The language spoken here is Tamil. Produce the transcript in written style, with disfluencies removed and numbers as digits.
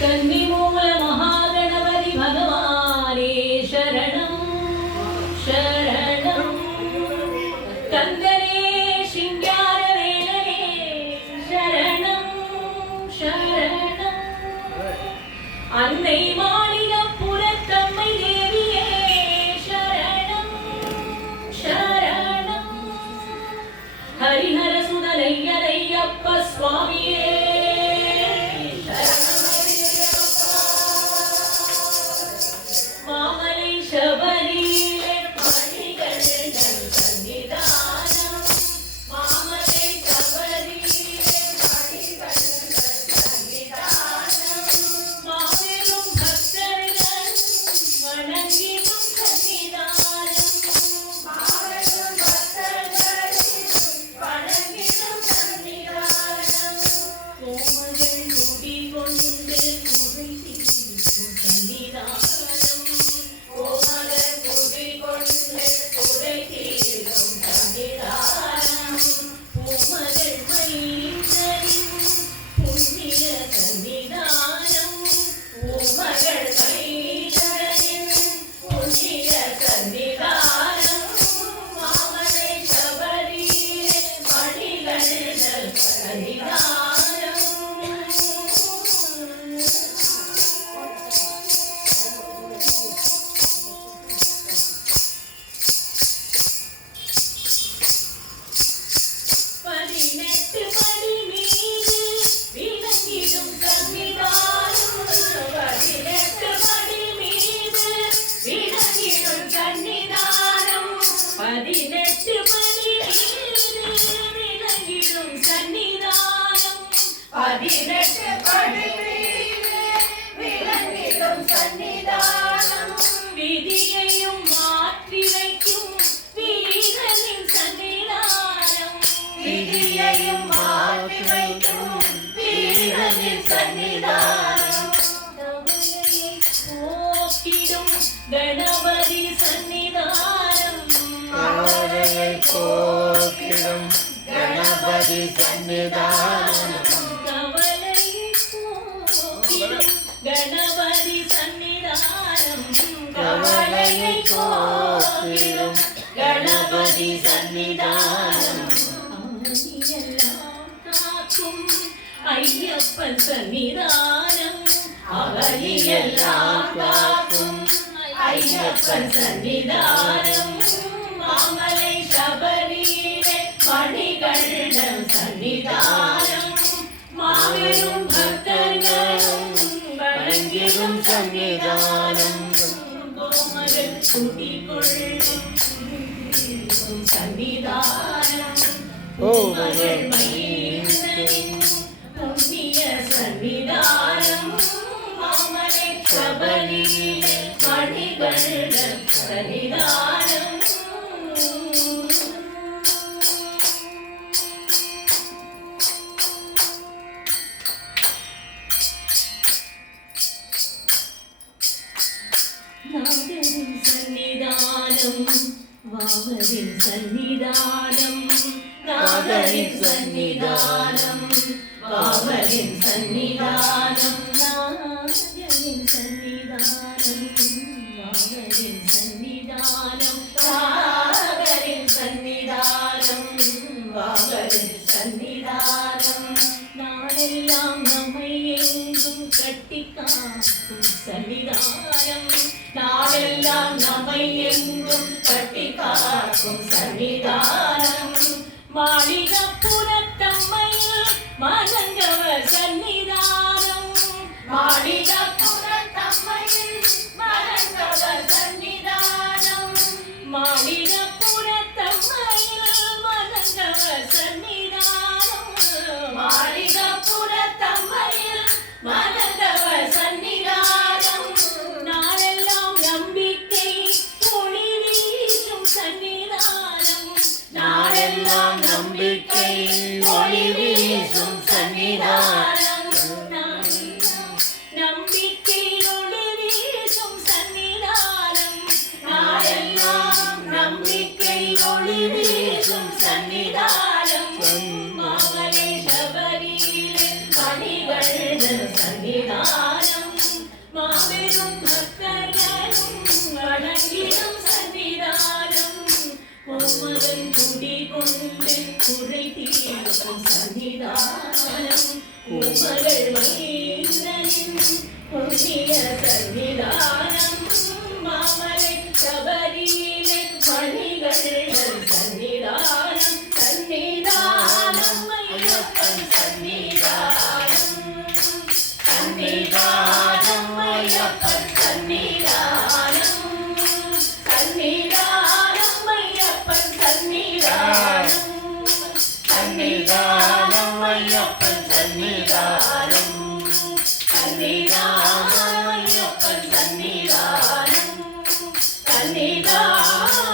கன்னிமூல மகாகணபதி பகவானே சரணம் சரணம். கந்தனே சிங்கார வேலனே சரணம் சரணம். அன்னை மாளிகம் புறத்தம்மை தேவியே சரணம் சரணம். ஹரிஹர சுதனையனையப்ப சுவாமியே விதியையும் மாற்றி வைக்கும் வீரனின் சன்னிதானம். விதியையும் மாற்றி வைக்கும் வீரனின் சன்னிதானம். கவலையை போக்கிடும் கணபதி சன்னிதானம். கவலையை போக்கிடும் கணபதி சன்னிதானம். கணபதி சன்னிதானம். கவலையை போக்கிடும் கணபதி சன்னிதானம். அவனியெல்லாம் காக்கும் ஐயப்பன் சன்னிதானம். அவனியெல்லாம் காக்கும் ஐயப்பன் சன்னிதானம். மாமலை சபரியிலே மணிகண்டன் சன்னிதானம். மாபெரும் பக்தர்களும் வணங்கிடும் சன்னிதானம். கோமகள் குடிகொள்ளும் சன்னிதானம். கோமகள் மைந்தனின் புண்ணிய சன்னிதானம். மாமலை சபரியிலே மணிகண்டன் சன்னிதானம். நாதரின் சன்னிதானம் வாவரின் சன்னிதானம். நாதரின் சன்னிதானம் வாவரின் சன்னிதானம். நாதரின் சன்னிதானம் வாவரின் சன்னிதானம். நாதரின் சன்னிதானம் வாவரின் சன்னிதானம். நாளெல்லாம் நம்மை எங்கும் கட்டி காக்கும் சன்னிதானம். நாளெல்லாம் நம்மை எங்கும் கட்டி காக்கும் சன்னிதானம். மாளிகப்புறத்தம்மையில் மணங்கவர் சன்னிதானம். மாளிகப்புறத்தம்மையில் மணங்கவர் சன்னிதானம். மாளிகப்புறத்தம்மையில் மணங்கவர் சன்னிதானம். மாளிகப்புறத்தம்மையில் மணங்கவர் சன்னிதானம். நாளெல்லாம் நம்பிக்கை ஒளி வீசும் சன்னிதானம். நாளெல்லாம் நம்பிக்கை ஒளி வீசும் சன்னிதானம். சன்னிதானம் மாபெரும் பக்தர்களும் வணங்கிடும் சன்னிதானம் கோமகன் குடி கொண்டு குறை தீர்க்கும் சன்னிதானம் கோமகள் மைந்தனின் புண்ணிய சன்னிதானம் மாமலை சபரியிலே மணிகள் சன்னிதானம் சன்னிதானம் ஐயப்பன் சன்னிதானம் சன்னிதானம் ஐயப்பன் சன்னிதானம் சன்னிதானம் ஐயப்பன் சன்னிதானம் சன்னிதானம் ஐயப்பன் சன்னிதானம் சன்னிதானம் ஐயப்பன் சன்னிதானம் சன்னிதானம்